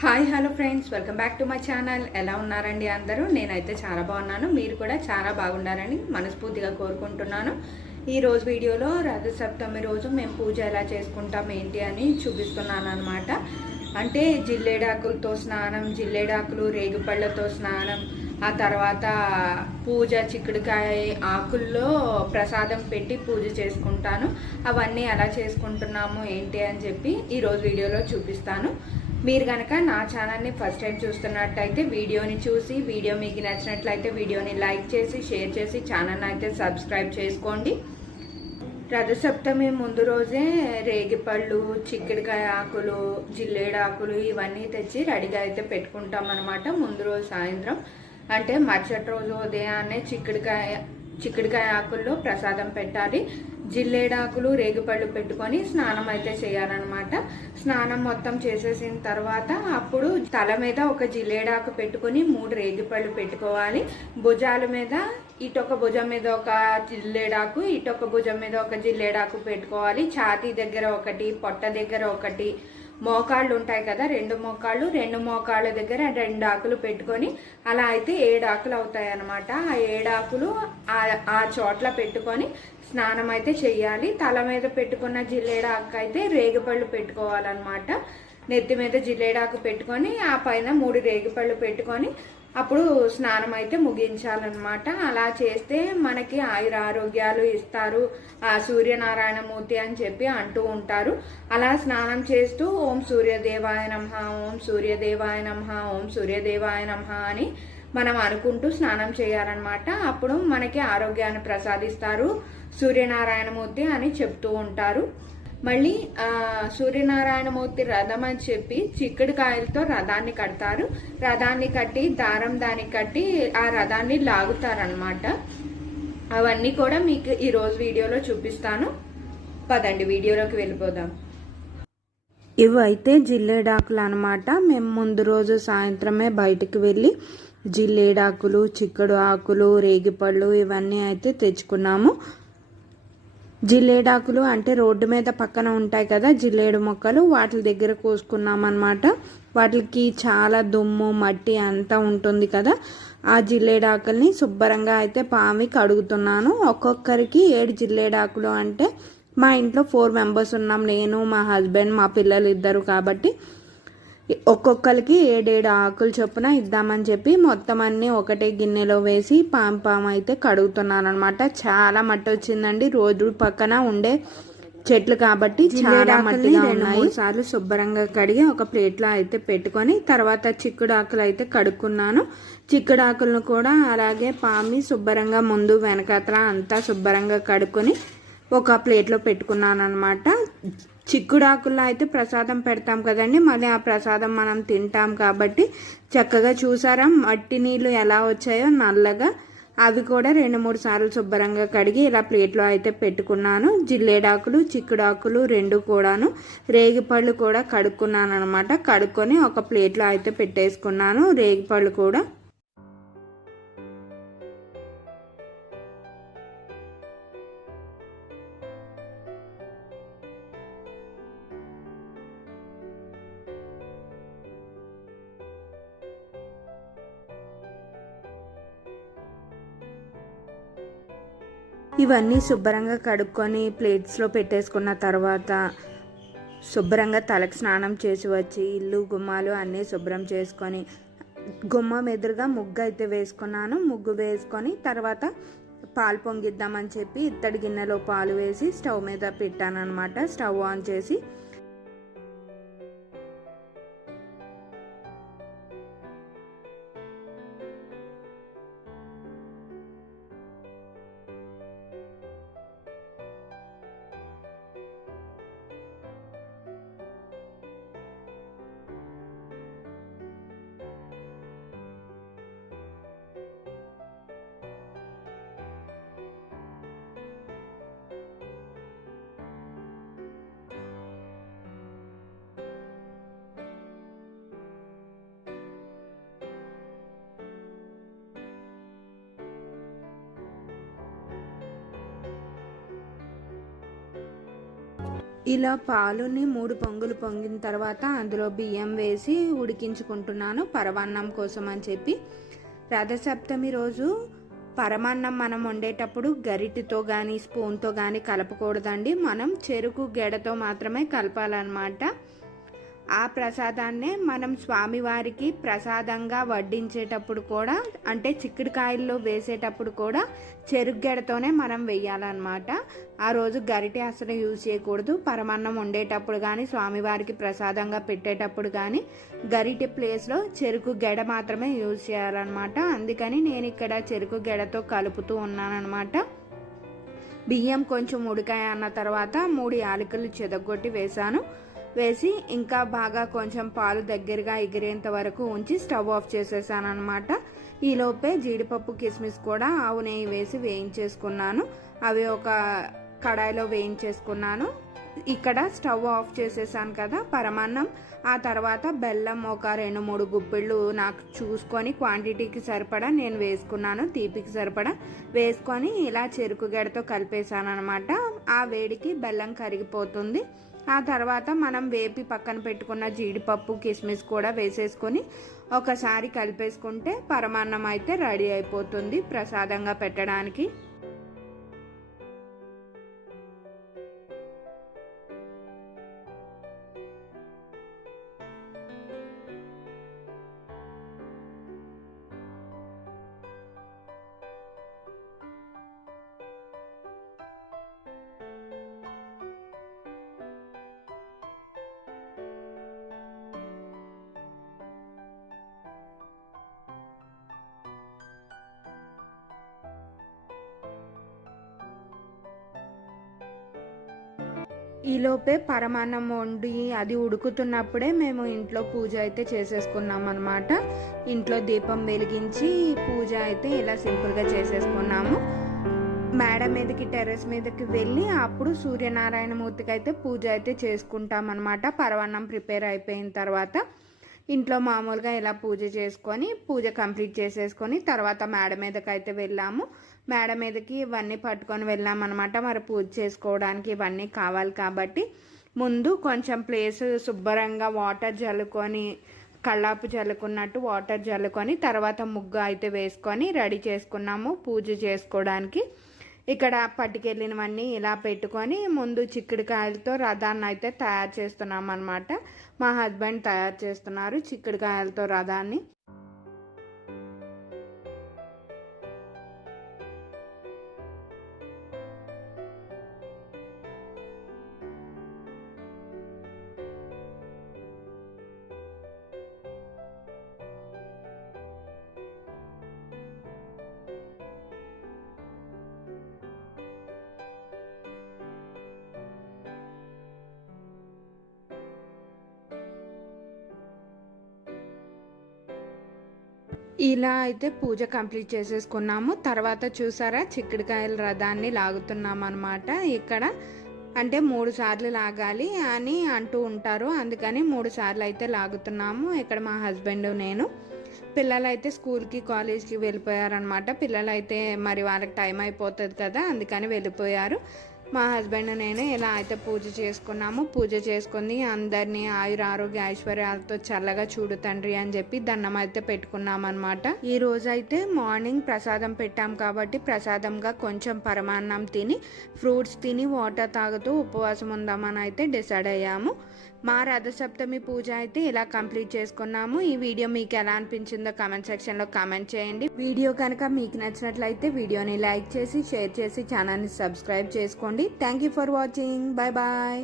Hi hello friends. Welcome back to my channel. ఎలా ఉన్నారండి అందరూ? నేనైతే చాలా బాగున్నాను. మీరు కూడా చాలా బాగుండాలని మనస్ఫూర్తిగా కోరుకుంటున్నాను. ఈ రోజు వీడియోలో రథ సప్తమి రోజు మేము పూజ ఎలా చేసుకుంటాం ఏంటి అని చూపిస్తున్నాను అనమాట అంటే జిల్లేడాకులతో స్నానం జిల్లేడాకులు రేగుపళ్ళతో స్నానం ఆ తర్వాత పూజ చిక్కుడుకాయ ఆకుల్లో ప్రసాదం పెట్టి పూజ చేసుకుంటాను. అవన్నీ ఎలా చేసుకుంటున్నాము ఏంటి అని చెప్పి ఈరోజు వీడియోలో చూపిస్తాను. మీరు కనుక నా ఛానల్ని ఫస్ట్ టైం చూస్తున్నట్టయితే వీడియోని చూసి వీడియో మీకు నచ్చినట్లయితే వీడియోని లైక్ చేసి షేర్ చేసి ఛానల్ అయితే సబ్స్క్రైబ్ చేసుకోండి. రథసప్తమి ముందు రోజే రేగిపళ్ళు చిక్కుడుకాయ ఆకులు జిల్లేడాకులు ఇవన్నీ తెచ్చి రెడీగా అయితే పెట్టుకుంటాం అనమాట ముందు రోజు సాయంత్రం. అంటే మరుసటి రోజు ఉదయాన్నే చిక్కుడుకాయ చిక్కుడుకాయ ఆకుల్లో ప్రసాదం పెట్టాలి. జిల్లేడాకులు రేగుపళ్ళు పెట్టుకొని స్నానం అయితే చేయాలన్నమాట. స్నానం మొత్తం చేసేసిన తర్వాత అప్పుడు తల మీద ఒక జిల్లేడాకు పెట్టుకొని మూడు రేగుపళ్ళు పెట్టుకోవాలి. భుజాల మీద ఇటొక భుజం మీద ఒక జిల్లేడాకు ఇటొక భుజం మీద ఒక జిల్లేడాకు పెట్టుకోవాలి. ఛాతీ దగ్గర ఒకటి పొట్ట దగ్గర ఒకటి మోకాళ్ళు ఉంటాయి కదా రెండు మోకాళ్ళు రెండు మోకాళ్ళ దగ్గర రెండు ఆకులు పెట్టుకొని అలా అయితే ఏడు ఆకులు అవుతాయి అనమాట ఆ ఏడు ఆకులు ఆ చోట్ల పెట్టుకొని స్నానం అయితే చెయ్యాలి. తల మీద పెట్టుకున్న జిల్లేడాకు అయితే రేగిపళ్ళు పెట్టుకోవాలన్నమాట. నెత్తి మీద జిల్లేడాకు పెట్టుకొని ఆ పైన మూడు రేగిపళ్ళు పెట్టుకొని అప్పుడు స్నానం అయితే ముగించాలన్నమాట. అలా చేస్తే మనకి ఆయుర ఆరోగ్యాలు ఇస్తారు. ఆ సూర్యనారాయణమూర్తి అని చెప్పి అంటూ ఉంటారు. అలా స్నానం చేస్తూ ఓం సూర్యదేవాయ నమ ఓం సూర్యదేవాయ నమ ఓం సూర్యదేవాయ నమ అని మనం అనుకుంటూ స్నానం చేయాలన్నమాట. అప్పుడు మనకి ఆరోగ్యాన్ని ప్రసాదిస్తారు సూర్యనారాయణమూర్తి అని చెప్తూ ఉంటారు. మళ్ళీ సూర్యనారాయణమూర్తి రథం అని చెప్పి చిక్కుడుకాయలతో రథాన్ని కడతారు. రథాన్ని కట్టి దారం దానికి కట్టి ఆ రథాన్ని లాగుతారనమాట అవన్నీ కూడా మీకు ఈరోజు వీడియోలో చూపిస్తాను. పదండి వీడియోలోకి వెళ్ళిపోదాం. ఇవైతే జిల్లేడాకులు అనమాట మేము ముందు రోజు సాయంత్రమే బయటికి వెళ్ళి జిల్లేడాకులు చిక్కుడు ఆకులు రేగిపళ్ళు ఇవన్నీ అయితే తెచ్చుకున్నాము. జిల్లేడాకులు అంటే రోడ్డు మీద పక్కన ఉంటాయి కదా జిల్లేడు మొక్కలు. వాటి దగ్గర కోసుకున్నామన్నమాట. వాటికి చాలా దుమ్ము మట్టి అంతా ఉంటుంది కదా. ఆ జిల్లేడాకుల్ని శుభ్రంగా అయితే పామి కడుగుతున్నాను. ఒక్కొక్కరికి ఏడు జిల్లేడాకులు అంటే మా ఇంట్లో ఫోర్ మెంబర్స్ ఉన్నాం. నేను మా హస్బెండ్ మా పిల్లలు ఇద్దరు కాబట్టి ఒక్కొక్కరికి ఏడేడు ఆకులు చొప్పున ఇద్దామని చెప్పి మొత్తం అన్నీ ఒకటే గిన్నెలో వేసి పాం పాం అయితే కడుగుతున్నాను అనమాట చాలా మట్టి వచ్చిందండి రోజు పక్కన ఉండే చెట్లు కాబట్టి చాలా మట్టిగా ఉన్నాయి. సార్లు శుభ్రంగా కడిగి ఒక ప్లేట్లో అయితే పెట్టుకొని తర్వాత చిక్కుడు ఆకులు అయితే కడుక్కున్నాను. చిక్కుడు ఆకులను కూడా అలాగే పామి శుభ్రంగా ముందు వెనకత్ర అంతా శుభ్రంగా కడుక్కొని ఒక ప్లేట్లో పెట్టుకున్నాను అనమాట చిక్కుడాకుల్లో అయితే ప్రసాదం పెడతాం కదండి. మళ్ళీ ఆ ప్రసాదం మనం తింటాం కాబట్టి చక్కగా చూసారా? మట్టి నీళ్ళు ఎలా వచ్చాయో నల్లగా. అవి కూడా రెండు మూడు సార్లు శుభ్రంగా కడిగి ఇలా ప్లేట్లో అయితే పెట్టుకున్నాను. జిల్లేడాకులు చిక్కుడాకులు రెండు కూడాను. రేగిపళ్ళు కూడా కడుక్కున్నాను అనమాట కడుక్కొని ఒక ప్లేట్లో అయితే పెట్టేసుకున్నాను. రేగిపళ్ళు కూడా ఇవన్నీ శుభ్రంగా కడుక్కొని ప్లేట్స్లో పెట్టేసుకున్న తర్వాత శుభ్రంగా తలకు స్నానం చేసి వచ్చి ఇల్లు గుమ్మాలు అన్నీ శుభ్రం చేసుకొని గుమ్మం ఎదురుగా ముగ్గు అయితే వేసుకున్నాను. ముగ్గు వేసుకొని తర్వాత పాలు పొంగిద్దామని చెప్పి ఇత్తడి గిన్నెలో పాలు వేసి స్టవ్ మీద పెట్టాను అనమాట స్టవ్ ఆన్ చేసి ఇలా పాలుని మూడు పొంగులు పొంగిన తర్వాత అందులో బియ్యం వేసి ఉడికించుకుంటున్నాను. పరమాన్నం కోసం అని చెప్పి. రథసప్తమి రోజు పరమాన్నం మనం వండేటప్పుడు గరిటితో కానీ స్పూన్తో కానీ కలపకూడదండి. మనం చెరుకు గెడతో మాత్రమే కలపాలన్నమాట. ఆ ప్రసాదాన్నే మనం స్వామివారికి ప్రసాదంగా వడ్డించేటప్పుడు కూడా అంటే చిక్కుడుకాయల్లో వేసేటప్పుడు కూడా చెరుగ్గడతోనే మనం వెయ్యాలన్నమాట. ఆ రోజు గరిటె అసలు యూజ్ చేయకూడదు. పరమాన్నం వండేటప్పుడు కానీ స్వామివారికి ప్రసాదంగా పెట్టేటప్పుడు కానీ గరిటె ప్లేస్లో చెరుకు గెడ మాత్రమే యూజ్ చేయాలన్నమాట. అందుకని నేను ఇక్కడ చెరుకు గెడతో కలుపుతూ ఉన్నానన్నమాట. బియ్యం కొంచెం ఉడికాయ అన్న తర్వాత మూడు యాలకులు చెదగొట్టి వేశాను. వేసి ఇంకా బాగా కొంచెం పాలు దగ్గరగా ఎగిరేంత వరకు ఉంచి స్టవ్ ఆఫ్ చేసేసాను అనమాట ఈలోపే జీడిపప్పు కిస్మిస్ కూడా ఆవు నెయ్యి వేసి వేయించేసుకున్నాను. అవి ఒక కడాయిలో వేయించేసుకున్నాను. ఇక్కడ స్టవ్ ఆఫ్ చేసేసాను కదా పరమాన్నం. ఆ తర్వాత బెల్లం ఒక రెండు మూడు గుప్పిళ్ళు నాకు చూసుకొని క్వాంటిటీకి సరిపడా నేను వేసుకున్నాను తీపికి సరిపడా. వేసుకొని ఇలా చెరుకు గడతో కలిపేసాను అనమాట ఆ వేడికి బెల్లం కరిగిపోతుంది. ఆ తర్వాత మనం వేపి పక్కన పెట్టుకున్న జీడిపప్పు కిస్మిస్ కూడా వేసేసుకొని ఒకసారి కలిపేసుకుంటే పరమాన్నం అయితే రెడీ అయిపోతుంది ప్రసాదంగా పెట్టడానికి. ఈలోపే పరమాన్నం వండి అది ఉడుకుతున్నప్పుడే మేము ఇంట్లో పూజ అయితే చేసేసుకున్నాం అనమాట ఇంట్లో దీపం వెలిగించి పూజ అయితే ఇలా సింపుల్గా చేసేసుకున్నాము. మేడ మీదకి టెర్రస్ మీదకి వెళ్ళి అప్పుడు సూర్యనారాయణమూర్తికి అయితే పూజ అయితే చేసుకుంటాం అనమాట పరమాన్నం ప్రిపేర్ అయిపోయిన తర్వాత ఇంట్లో మామూలుగా ఇలా పూజ చేసుకొని పూజ కంప్లీట్ చేసేసుకొని తర్వాత మేడ మీదకి అయితే వెళ్ళాము. మేడ మీదకి ఇవన్నీ పట్టుకొని వెళ్ళామన్నమాట. మరి పూజ చేసుకోవడానికి ఇవన్నీ కావాలి కాబట్టి ముందు కొంచెం ప్లేస్ శుభ్రంగా వాటర్ జల్లుకొని కళ్ళాపు జల్లుకున్నట్టు వాటర్ జల్లుకొని తర్వాత ముగ్గు అయితే వేసుకొని రెడీ చేసుకున్నాము పూజ చేసుకోవడానికి. ఇక్కడ పట్టుకెళ్ళినవన్నీ ఇలా పెట్టుకొని ముందు చిక్కుడుకాయలతో రథాన్ని అయితే తయారు చేస్తున్నాం అనమాట మా హస్బెండ్ తయారు చేస్తున్నారు చిక్కుడుకాయలతో రథాన్ని. ఇలా అయితే పూజ కంప్లీట్ చేసేసుకున్నాము. తర్వాత చూసారా చిక్కుడుకాయల రథాన్ని లాగుతున్నాం అనమాట ఇక్కడ అంటే మూడు సార్లు లాగాలి అని అంటూ ఉంటారు. అందుకని మూడు సార్లు అయితే లాగుతున్నాము. ఇక్కడ మా హస్బెండ్ నేను. పిల్లలు అయితే స్కూల్కి కాలేజ్కి వెళ్ళిపోయారనమాట పిల్లలు అయితే మరి వాళ్ళకి టైం అయిపోతుంది కదా అందుకని వెళ్ళిపోయారు. మా హస్బెండ్ నేను ఇలా అయితే పూజ చేసుకున్నాము. పూజ చేసుకుని అందరినీ ఆయుర ఆరోగ్య ఐశ్వర్యాలతో చల్లగా చూడు తండ్రి అని చెప్పి దండం అయితే పెట్టుకున్నామన్నమాట. ఈ రోజు అయితే మార్నింగ్ ప్రసాదం పెట్టాం కాబట్టి ప్రసాదంగా కొంచెం పరమాన్నం తిని ఫ్రూట్స్ తిని వాటర్ తాగుతూ ఉపవాసం ఉందామని అయితే డిసైడ్ అయ్యాము. మా రథసప్తమి పూజ అయితే ఇలా కంప్లీట్ చేసుకున్నాము. ఈ వీడియో మీకు ఎలా అనిపించిందో కామెంట్ సెక్షన్లో కామెంట్ చేయండి. వీడియో కనుక మీకు నచ్చినట్లయితే వీడియోని లైక్ చేసి షేర్ చేసి ఛానల్ని సబ్స్క్రైబ్ చేసుకోండి. చేసుకోండి thank you for watching bye bye